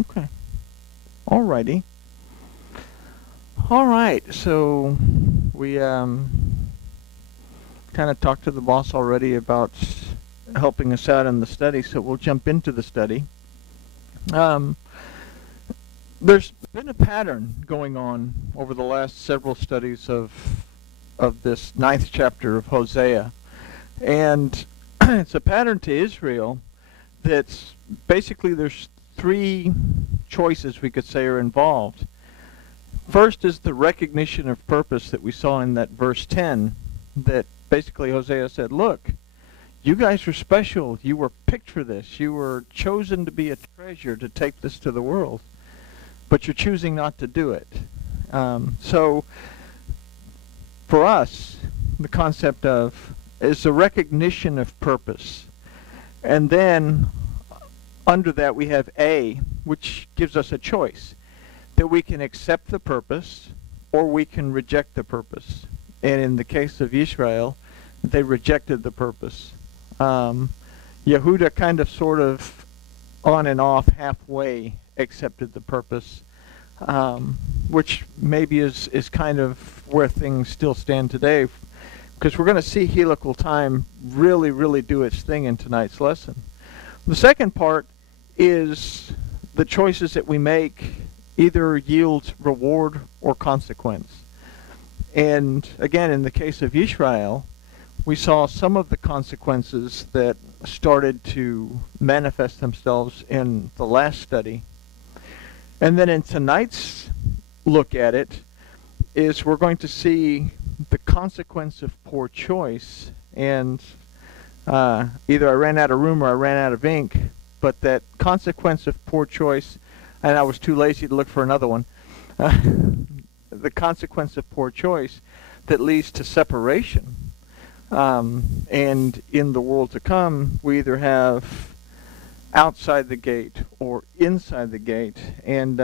Okay. Alrighty. All right. So we kind of talked to the boss already about helping us out in the study, so we'll jump into the study. Um, there's been a pattern going on over the last several studies of this 9th chapter of Hosea, and it's a pattern to Israel that's basically there's three choices we could say are involved. First is the recognition of purpose that we saw in that verse 10, that basically Hosea said, look, you guys are special. You were picked for this. You were chosen to be a treasure to take this to the world, but you're choosing not to do it. So for us, the concept of is the recognition of purpose. And then under that we have A, which gives us a choice, that we can accept the purpose or we can reject the purpose. And in the case of Israel, they rejected the purpose. Yehuda kind of sort of on and off halfway accepted the purpose, which maybe is kind of where things still stand today, because we're going to see helical time really do its thing in tonight's lesson. The second part is the choices that we make either yield reward or consequence. And again, in the case of Israel, we saw some of the consequences that started to manifest themselves in the last study. And then in tonight's look at it is we're going to see the consequence of poor choice. And either I ran out of room or I ran out of ink, but that consequence of poor choice, and I was too lazy to look for another one, the consequence of poor choice that leads to separation. And in the world to come, we either have outside the gate or inside the gate. And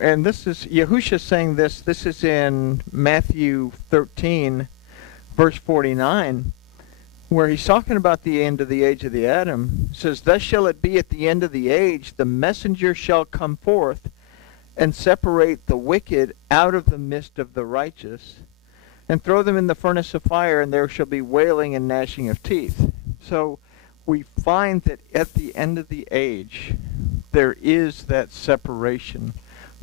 and this is, Yahusha saying this is in Matthew 13, verse 49, where he's talking about the end of the age of the Adam. It says, thus shall it be at the end of the age, the messenger shall come forth and separate the wicked out of the midst of the righteous, and throw them in the furnace of fire, and there shall be wailing and gnashing of teeth. So we find that at the end of the age, there is that separation,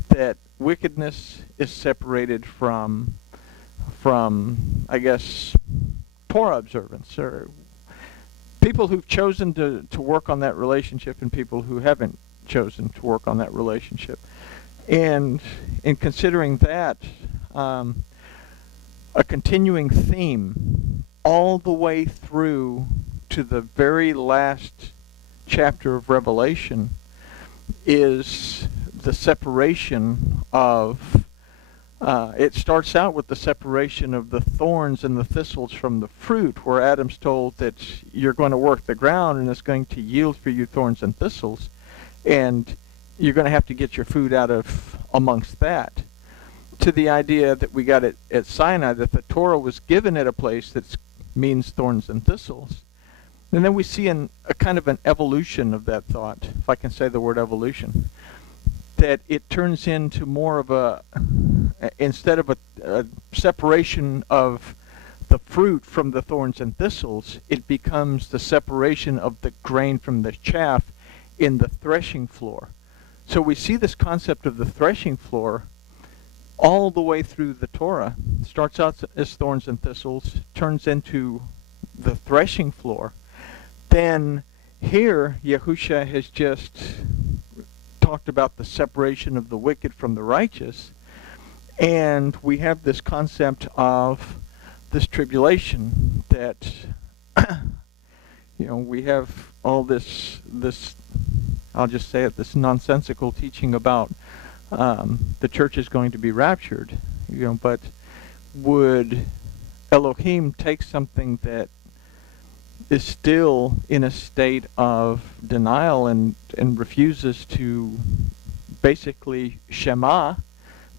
that wickedness is separated from I guess, Torah observance, or people who've chosen to work on that relationship and people who haven't chosen to work on that relationship. And in considering that, a continuing theme all the way through to the very last chapter of Revelation is the separation of, it starts out with the separation of the thorns and the thistles from the fruit, where Adam's told that you're going to work the ground and it's going to yield for you thorns and thistles, and you're going to have to get your food out of amongst that, to the idea that we got it at Sinai, that the Torah was given at a place that means thorns and thistles. And then we see a kind of an evolution of that thought, if I can say the word evolution, that it turns into more of a, instead of a separation of the fruit from the thorns and thistles, it becomes the separation of the grain from the chaff in the threshing floor. So we see this concept of the threshing floor all the way through the Torah. It starts out as thorns and thistles, turns into the threshing floor. Then here, Yahusha has just talked about the separation of the wicked from the righteous, and we have this concept of this tribulation that, we have all this, I'll just say it, this nonsensical teaching about the church is going to be raptured, but would Elohim take something that is still in a state of denial and refuses to basically Shema,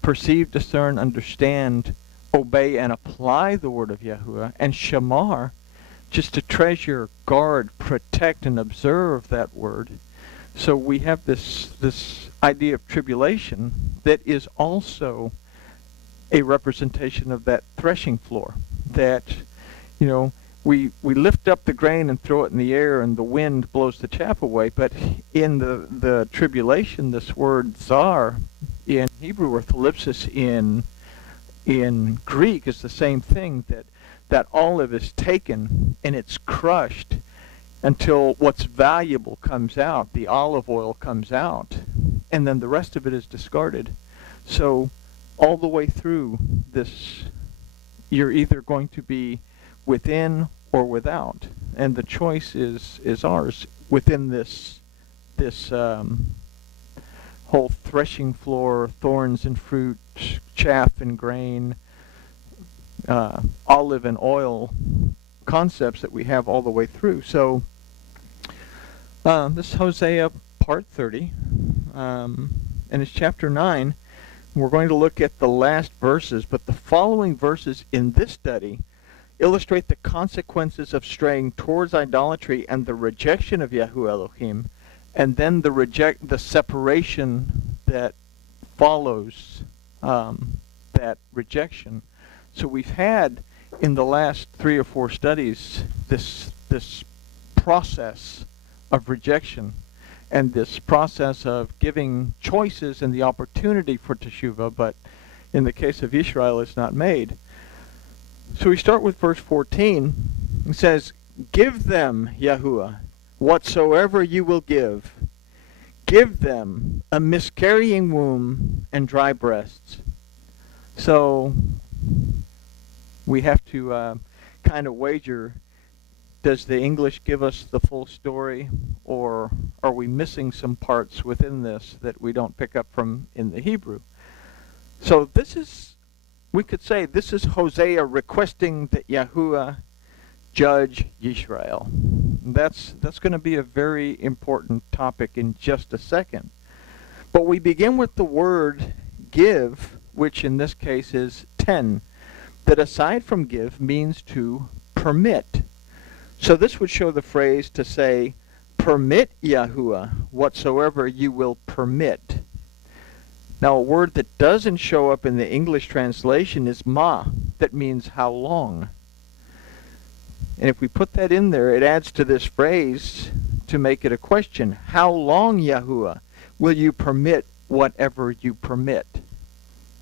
perceive, discern, understand, obey, and apply the word of Yahuwah, and Shamar, just to treasure, guard, protect, and observe that word. So we have this idea of tribulation that is also a representation of that threshing floor. That, we lift up the grain and throw it in the air, and the wind blows the chaff away. But in the tribulation, this word zar in Hebrew or thalipsis in Greek is the same thing. That olive is taken and it's crushed until what's valuable comes out, the olive oil comes out, and then the rest of it is discarded. So all the way through this, you're either going to be within or without, and the choice is ours within this whole threshing floor, thorns and fruit, chaff and grain, olive and oil concepts that we have all the way through. So this is Hosea part 30, and it's chapter 9. We're going to look at the last verses, but the following verses in this study illustrate the consequences of straying towards idolatry and the rejection of Yahuwah Elohim, and then the separation that follows that rejection. So we've had in the last 3 or 4 studies this process of rejection and this process of giving choices and the opportunity for teshuvah, but in the case of Israel, it's not made. So we start with verse 14. It says, "Give them, Yahuwah, whatsoever you will give. Give them a miscarrying womb and dry breasts." So we have to kind of wager, does the English give us the full story, or are we missing some parts within this that we don't pick up from in the Hebrew? So we could say this is Hosea requesting that Yahuwah judge Yisrael. That's going to be a very important topic in just a second. But we begin with the word give, which in this case is ten, that aside from give means to permit. So this would show the phrase to say, permit Yahuwah whatsoever you will permit. Now a word that doesn't show up in the English translation is ma, that means how long. And if we put that in there, it adds to this phrase to make it a question. How long, Yahuwah, will you permit whatever you permit?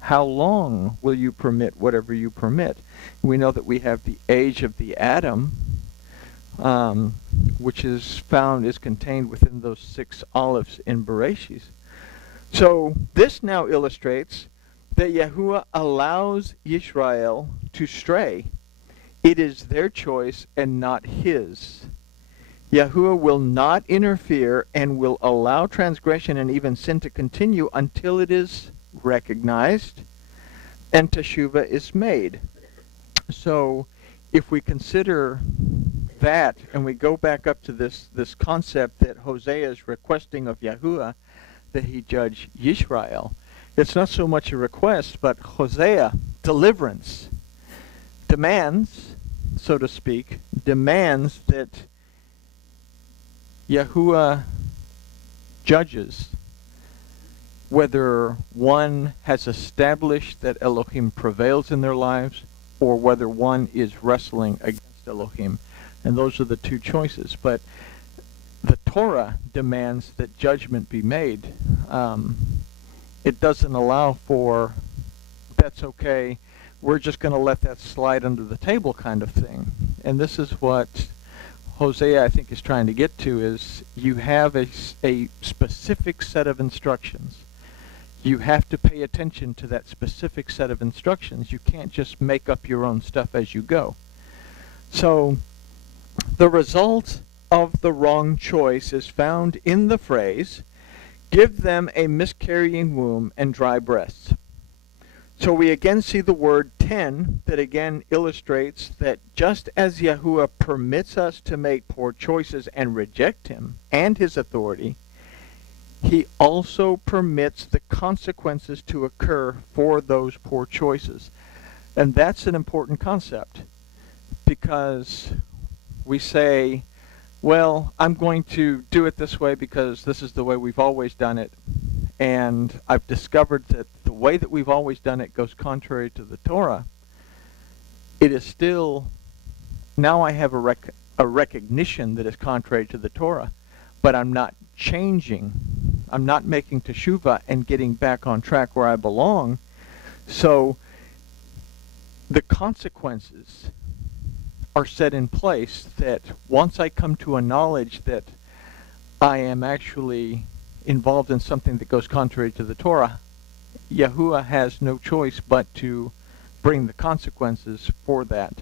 How long will you permit whatever you permit? We know that we have the age of the Adam, which is contained within those 6 olives in Bereshit. So this now illustrates that Yahuwah allows Yisrael to stray. It is their choice and not his. Yahuwah will not interfere and will allow transgression and even sin to continue until it is recognized and teshuvah is made. So if we consider that and we go back up to this concept that Hosea is requesting of Yahuwah that he judge Yisrael, it's not so much a request, but Hosea, deliverance, demands, so to speak, demands that Yahuwah judges whether one has established that Elohim prevails in their lives or whether one is wrestling against Elohim. And those are the 2 choices. But the Torah demands that judgment be made. It doesn't allow for, that's okay, we're just going to let that slide under the table kind of thing. And this is what Hosea, I think, is trying to get to, is you have a specific set of instructions. You have to pay attention to that specific set of instructions. You can't just make up your own stuff as you go. So the result of the wrong choice is found in the phrase, "Give them a miscarrying womb and dry breasts." So we again see the word 10 that again illustrates that just as Yahuwah permits us to make poor choices and reject him and his authority, he also permits the consequences to occur for those poor choices. And that's an important concept, because we say, well, I'm going to do it this way because this is the way we've always done it. And I've discovered that the way that we've always done it goes contrary to the Torah. It is still, now I have a recognition that is contrary to the Torah, but I'm not changing. I'm not making teshuvah and getting back on track where I belong. So the consequences are set in place that once I come to a knowledge that I am actually involved in something that goes contrary to the Torah, Yahuwah has no choice but to bring the consequences for that.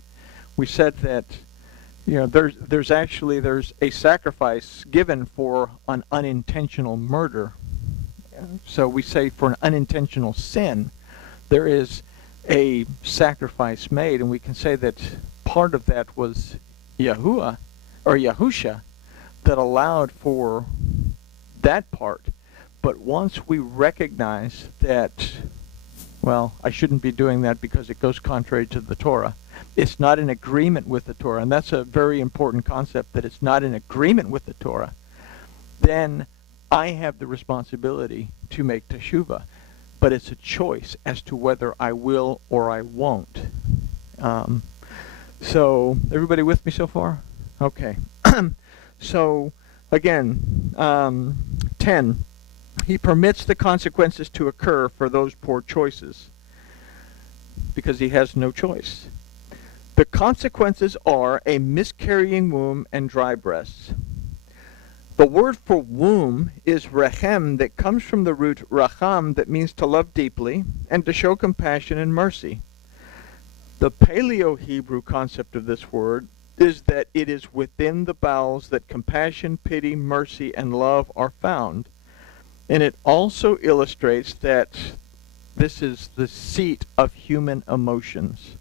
We said that, you know, there's a sacrifice given for an unintentional murder. So we say for an unintentional sin, there is a sacrifice made, and we can say that part of that was Yahuwah or Yahusha that allowed for that part. But once we recognize that, well, I shouldn't be doing that because it goes contrary to the Torah, it's not in agreement with the Torah, and that's a very important concept, that it's not in agreement with the Torah, then I have the responsibility to make teshuvah. But it's a choice as to whether I will or I won't. So, everybody with me so far? Okay. So, again, 10. He permits the consequences to occur for those poor choices because he has no choice. The consequences are a miscarrying womb and dry breasts. The word for womb is rechem, that comes from the root racham, that means to love deeply and to show compassion and mercy. The Paleo-Hebrew concept of this word is that it is within the bowels that compassion, pity, mercy, and love are found. And it also illustrates that this is the seat of human emotions.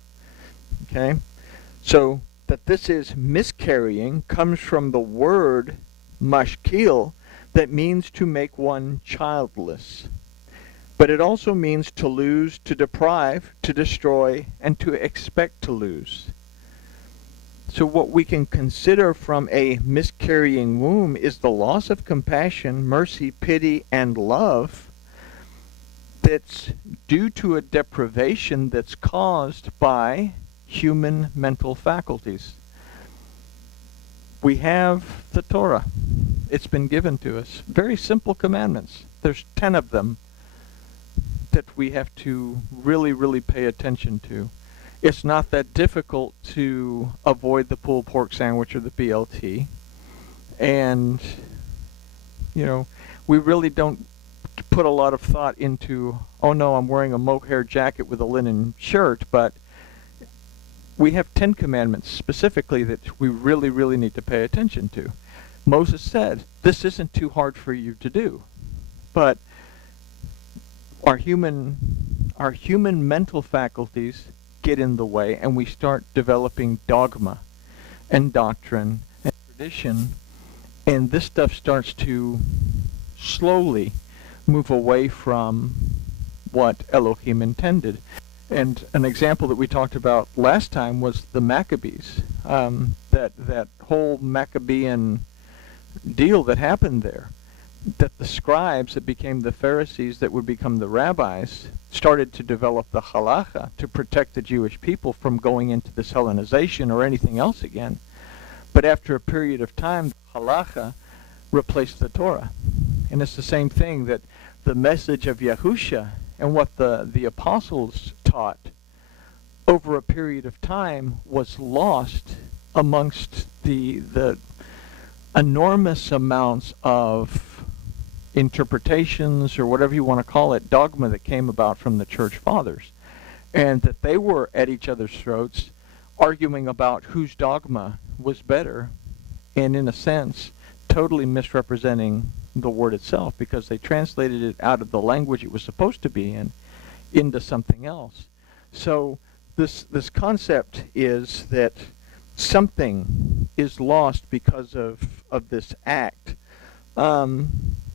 Okay? So, that this is miscarrying comes from the word mashkil, that means to make one childless. But it also means to lose, to deprive, to destroy, and to expect to lose. So what we can consider from a miscarrying womb is the loss of compassion, mercy, pity, and love that's due to a deprivation that's caused by human mental faculties. We have the Torah. It's been given to us. Very simple commandments. There's 10 of them that we have to really, really pay attention to. It's not that difficult to avoid the pulled pork sandwich or the BLT. And, you know, we really don't put a lot of thought into, oh no, I'm wearing a mohair jacket with a linen shirt, but we have 10 commandments specifically that we really, really need to pay attention to. Moses said, this isn't too hard for you to do. But our human mental faculties get in the way, and we start developing dogma and doctrine and tradition, and this stuff starts to slowly move away from what Elohim intended. And an example that we talked about last time was the Maccabees, that whole Maccabean deal that happened there, that the scribes that became the Pharisees that would become the rabbis started to develop the halacha to protect the Jewish people from going into this Hellenization or anything else again. But after a period of time, halacha replaced the Torah. And it's the same thing, that the message of Yahusha and what the apostles taught over a period of time was lost amongst the enormous amounts of interpretations, or whatever you want to call it, dogma that came about from the church fathers, and that they were at each other's throats arguing about whose dogma was better, and in a sense totally misrepresenting the word itself, because they translated it out of the language it was supposed to be in into something else. So this concept is that something is lost because of this act.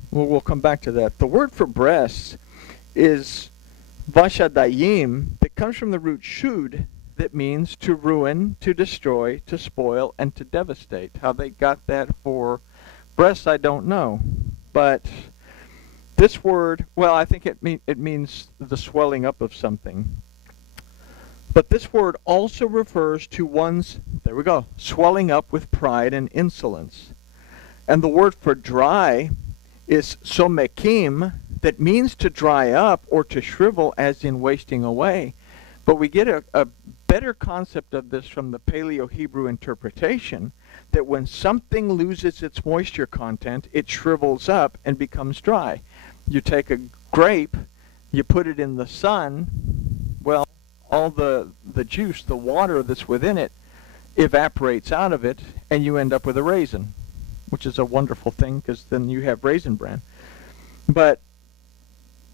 We'll come back to that. The word for breasts is vashadayim, that comes from the root shud, that means to ruin, to destroy, to spoil, and to devastate. How they got that for breasts, I don't know. But this word, well, I think it means the swelling up of something. But this word also refers to one's, there we go, swelling up with pride and insolence. And the word for dry is somekim, that means to dry up or to shrivel, as in wasting away. But we get a better concept of this from the Paleo-Hebrew interpretation, that when something loses its moisture content, it shrivels up and becomes dry. You take a grape, you put it in the sun, well, all the juice, the water that's within it, evaporates out of it, and you end up with a raisin, which is a wonderful thing, because then you have raisin bran. But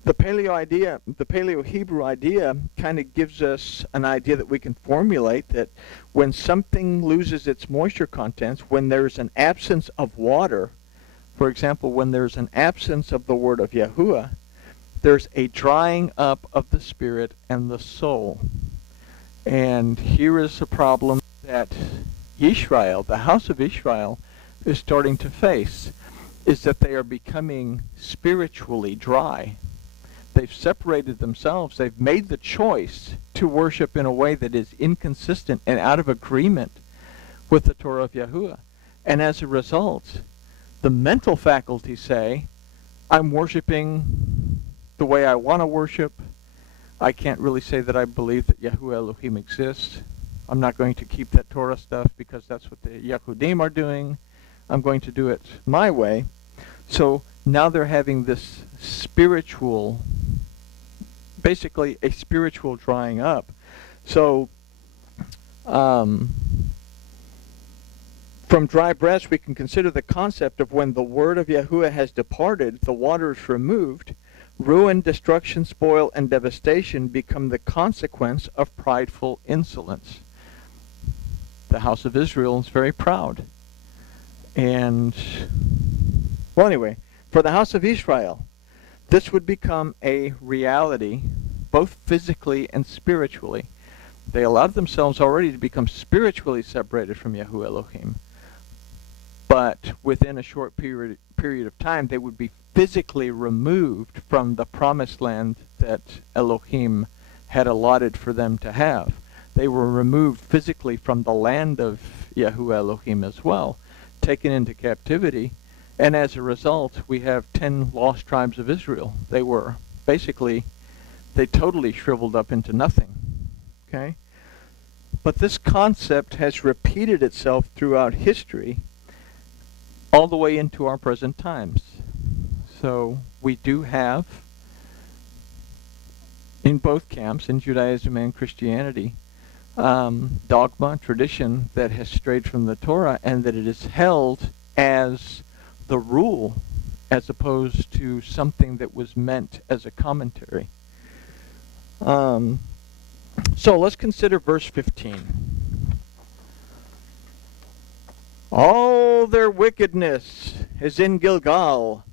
the Paleo-Hebrew idea kind of gives us an idea that we can formulate, that when something loses its moisture contents, when there's an absence of water, for example, when there's an absence of the word of Yahuwah, there's a drying up of the spirit and the soul. And here is a problem that Israel, the house of Israel, is starting to face, is that they are becoming spiritually dry. They've separated themselves. They've made the choice to worship in a way that is inconsistent and out of agreement with the Torah of Yahuwah. And as a result, the mental faculties say, I'm worshiping the way I want to worship. I can't really say that I believe that Seh HaElohim exists. I'm not going to keep that Torah stuff because that's what the Yehudim are doing. I'm going to do it my way. So now they're having this spiritual, basically a spiritual drying up. So from dry breasts, we can consider the concept of when the word of Yahuwah has departed, the water is removed, ruin, destruction, spoil, and devastation become the consequence of prideful insolence. The house of Israel is very proud. And, well, anyway, for the house of Israel, this would become a reality, both physically and spiritually. They allowed themselves already to become spiritually separated from Yahuwah Elohim. But within a short period of time, they would be physically removed from the promised land that Elohim had allotted for them to have. They were removed physically from the land of Yahuwah Elohim as well, taken into captivity, and as a result, we have 10 lost tribes of Israel. They were basically, they totally shriveled up into nothing. Okay? But this concept has repeated itself throughout history, all the way into our present times. So we do have, in both camps, in Judaism and Christianity, dogma, tradition that has strayed from the Torah, and that it is held as the rule as opposed to something that was meant as a commentary. So let's consider verse 15. All their wickedness is in Gilgal,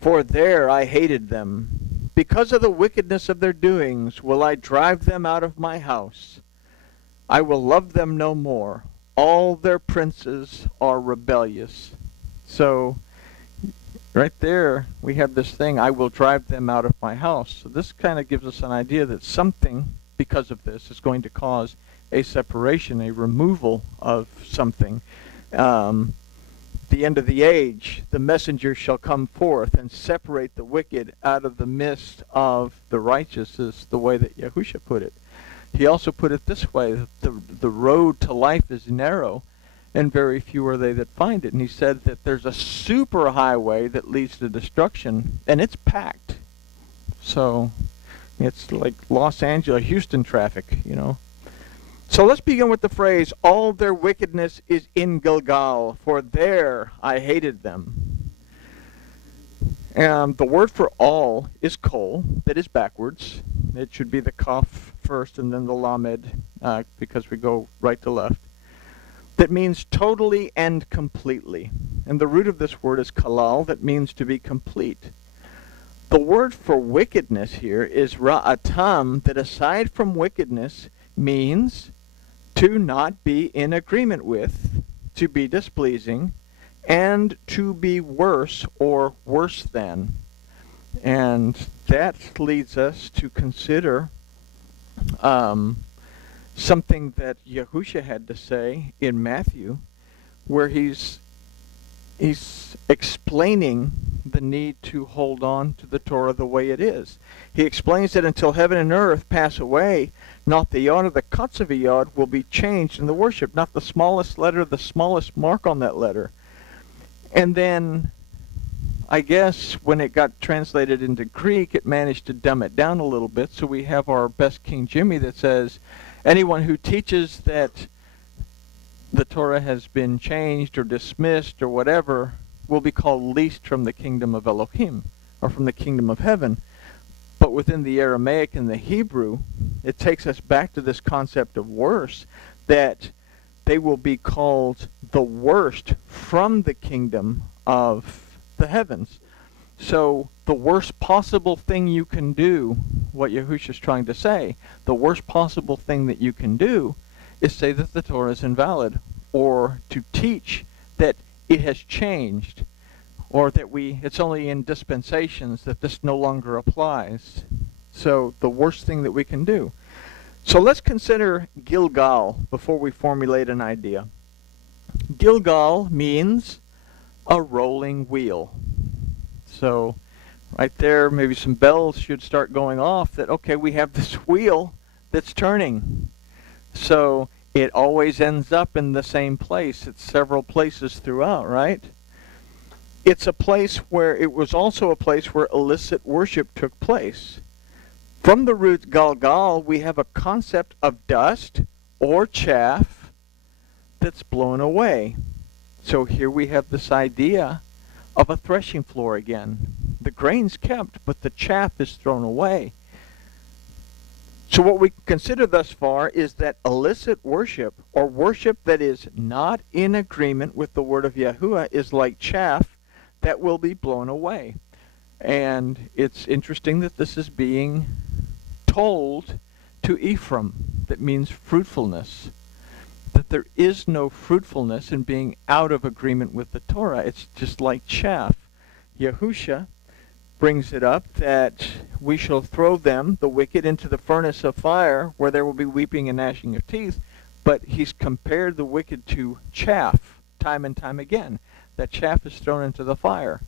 for there I hated them. Because of the wickedness of their doings will I drive them out of my house. I will love them no more. All their princes are rebellious. So, right there, we have this thing, I will drive them out of my house. So this kind of gives us an idea that something, because of this, is going to cause a separation, a removal of something. The end of the age, the messenger shall come forth and separate the wicked out of the midst of the righteous, is the way that Yahusha put it. He also put it this way, the road to life is narrow, and very few are they that find it. And he said that there's a super highway that leads to destruction, and it's packed. So it's like Los Angeles, Houston traffic, you know. So let's begin with the phrase, all their wickedness is in Gilgal, for there I hated them. And the word for all is kol, that is backwards. It should be the kaf first and then the lamed, because we go right to left. That means totally and completely. And the root of this word is kalal, that means to be complete. The word for wickedness here is ra'atam, that aside from wickedness means to not be in agreement with, to be displeasing, and to be worse or worse than. And that leads us to consider something that Yahushua had to say in Matthew, where he's explaining the need to hold on to the Torah the way it is. He explains that until heaven and earth pass away, not the yod or the cuts of a yod will be changed in the worship, not the smallest letter, the smallest mark on that letter. And then, I guess, when it got translated into Greek, it managed to dumb it down a little bit, so we have our best King Jimmy that says, anyone who teaches that the Torah has been changed or dismissed or whatever will be called least from the kingdom of Elohim, or from the kingdom of heaven. But within the Aramaic and the Hebrew, it takes us back to this concept of worse, that they will be called the worst from the kingdom of the heavens. So the worst possible thing you can do, what Yahushua is trying to say, the worst possible thing that you can do is say that the Torah is invalid, or to teach that it has changed, or that it's only in dispensations, that this no longer applies. So the worst thing that we can do. So let's consider Gilgal before we formulate an idea. Gilgal means a rolling wheel. So right there, maybe some bells should start going off that, okay, we have this wheel that's turning. So it always ends up in the same place. It's several places throughout, right? It's a place where, it was also a place where illicit worship took place. From the root Galgal, we have a concept of dust or chaff that's blown away. So here we have this idea of a threshing floor again. The grain's kept, but the chaff is thrown away. So what we consider thus far is that illicit worship, or worship that is not in agreement with the word of Yahuwah, is like chaff that will be blown away. And it's interesting that this is being told to Ephraim. That means fruitfulness. That there is no fruitfulness in being out of agreement with the Torah. It's just like chaff. Yahushua brings it up that we shall throw them, the wicked, into the furnace of fire, where there will be weeping and gnashing of teeth. But he's compared the wicked to chaff time and time again. That chaff is thrown into the fire.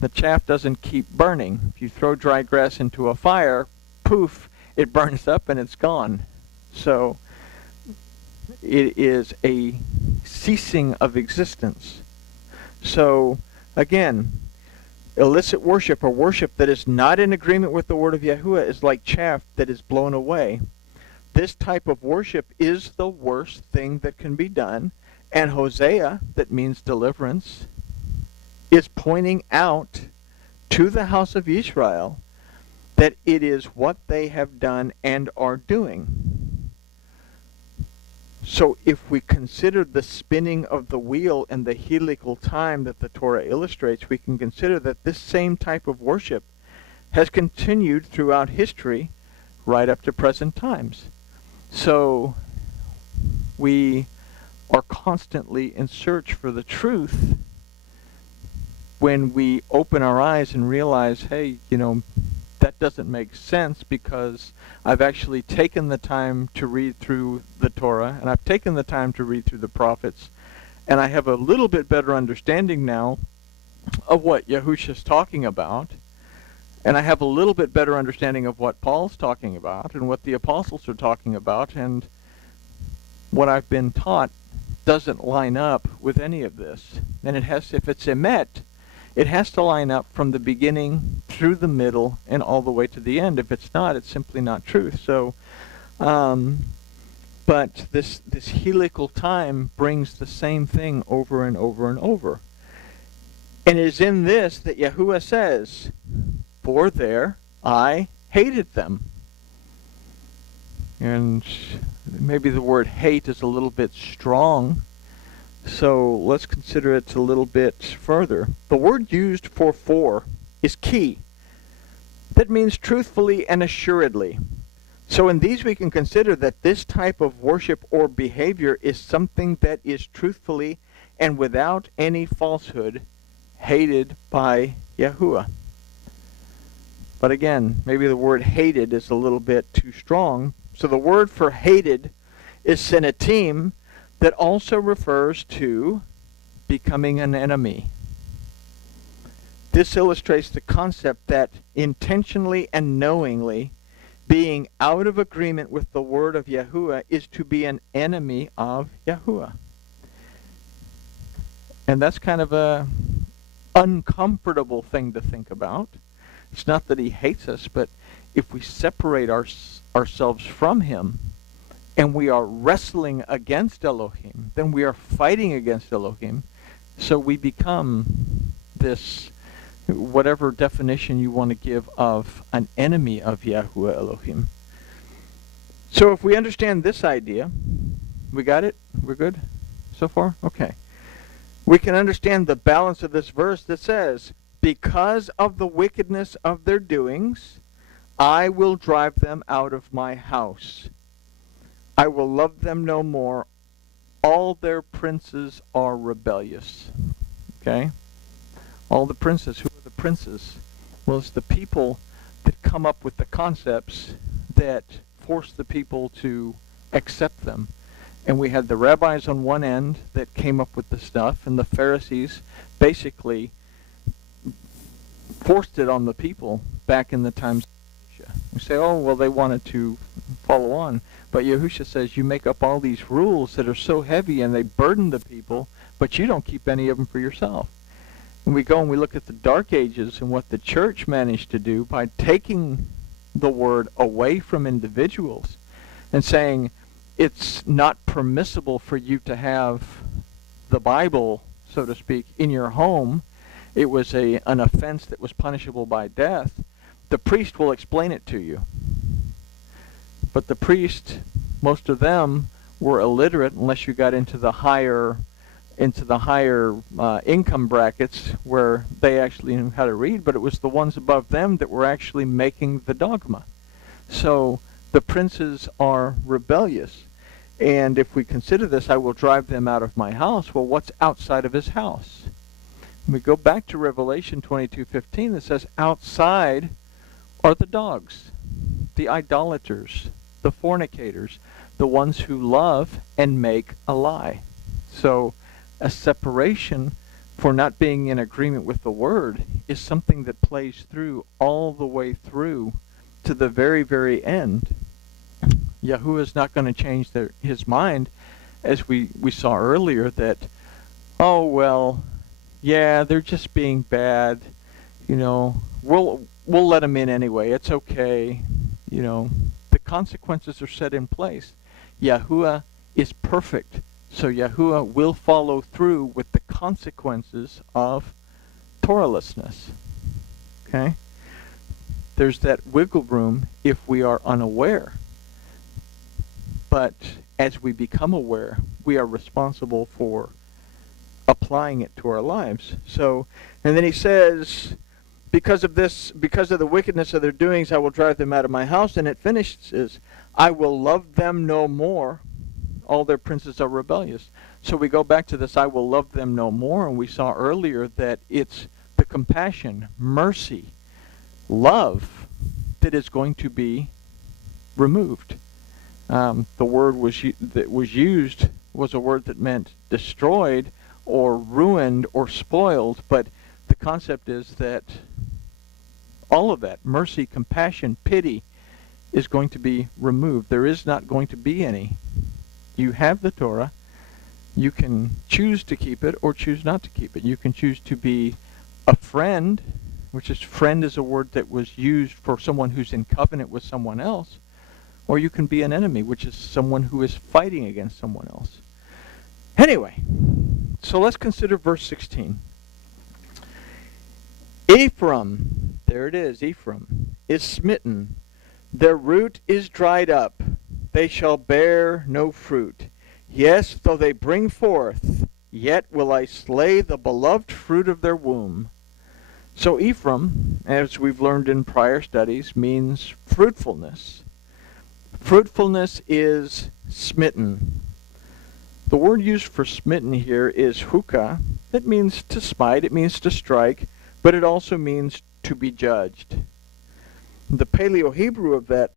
The chaff doesn't keep burning. If you throw dry grass into a fire, poof, it burns up and it's gone. So it is a ceasing of existence. So again, illicit worship, or worship that is not in agreement with the word of Yahuwah, is like chaff that is blown away. This type of worship is the worst thing that can be done. And Hosea, that means deliverance, is pointing out to the house of Israel that it is what they have done and are doing. So if we consider the spinning of the wheel and the helical time that the Torah illustrates, we can consider that this same type of worship has continued throughout history right up to present times. So we are constantly in search for the truth when we open our eyes and realize, hey, that doesn't make sense, because I've actually taken the time to read through the Torah, and I've taken the time to read through the prophets, and I have a little bit better understanding now of what Yahushua's talking about, and I have a little bit better understanding of what Paul's talking about, and what the apostles are talking about, and what I've been taught doesn't line up with any of this. And it has, if it's emet, it has to line up from the beginning through the middle and all the way to the end. If it's not, it's simply not truth. So, but this helical time brings the same thing over and over and over. And it is in this that Yahuwah says, "For there I hated them." And maybe the word hate is a little bit strong, so let's consider it a little bit further. The word used for is key. That means truthfully and assuredly. So in these we can consider that this type of worship or behavior is something that is truthfully and without any falsehood hated by Yahuwah. But again, maybe the word hated is a little bit too strong. So the word for hated is senatim, that also refers to becoming an enemy. This illustrates the concept that intentionally and knowingly being out of agreement with the word of Yahuwah is to be an enemy of Yahuwah. And that's kind of a uncomfortable thing to think about. It's not that he hates us, but if we separate ourselves from him and we are wrestling against Elohim, then we are fighting against Elohim. So we become this, whatever definition you want to give of an enemy of Yahuwah Elohim. So if we understand this idea, we got it? We're good so far? Okay. We can understand the balance of this verse that says, because of the wickedness of their doings, I will drive them out of my house. I will love them no more. All their princes are rebellious. Okay? All the princes. Who are the princes? Well, it's the people that come up with the concepts that force the people to accept them. And we had the rabbis on one end that came up with the stuff, and the Pharisees basically forced it on the people back in the times of Yahushua. We say, oh, well, they wanted to follow on. But Yahushua says, you make up all these rules that are so heavy and they burden the people, but you don't keep any of them for yourself. And we go and we look at the Dark Ages and what the church managed to do by taking the word away from individuals and saying, it's not permissible for you to have the Bible, so to speak, in your home. It was an offense that was punishable by death. The priest will explain it to you. But the priest, most of them were illiterate unless you got into the higher income brackets where they actually knew how to read, but it was the ones above them that were actually making the dogma. So the princes are rebellious. And if we consider this, I will drive them out of my house. Well, what's outside of his house? We go back to Revelation 22:15 that says, outside are the dogs, the idolaters, the fornicators, the ones who love and make a lie. So a separation for not being in agreement with the word is something that plays through all the way through to the very, very end. Yahuwah is not going to change his mind, as we saw earlier, that, oh, well, yeah, they're just being bad. You know, we'll let them in anyway. It's okay. You know, the consequences are set in place. Yahuwah is perfect. So Yahuwah will follow through with the consequences of Torahlessness. Okay? There's that wiggle room if we are unaware. But as we become aware, we are responsible for applying it to our lives. So, and then he says, because of the wickedness of their doings, I will drive them out of my house. And it finishes, I will love them no more. All their princes are rebellious. So we go back to this, I will love them no more. And we saw earlier that it's the compassion, mercy, love that is going to be removed. The word that was used was a word that meant destroyed or ruined or spoiled, but the concept is that all of that, mercy, compassion, pity, is going to be removed. There is not going to be any. You have the Torah. You can choose to keep it or choose not to keep it. You can choose to be a friend, which is friend is a word that was used for someone who's in covenant with someone else, or you can be an enemy, which is someone who is fighting against someone else. Anyway, so let's consider verse 16. Ephraim, there it is, Ephraim, is smitten. Their root is dried up. They shall bear no fruit. Yes, though they bring forth, yet will I slay the beloved fruit of their womb. So Ephraim, as we've learned in prior studies, means fruitfulness. Fruitfulness is smitten. The word used for smitten here is hukah. It means to smite, it means to strike, but it also means to be judged. The Paleo-Hebrew of that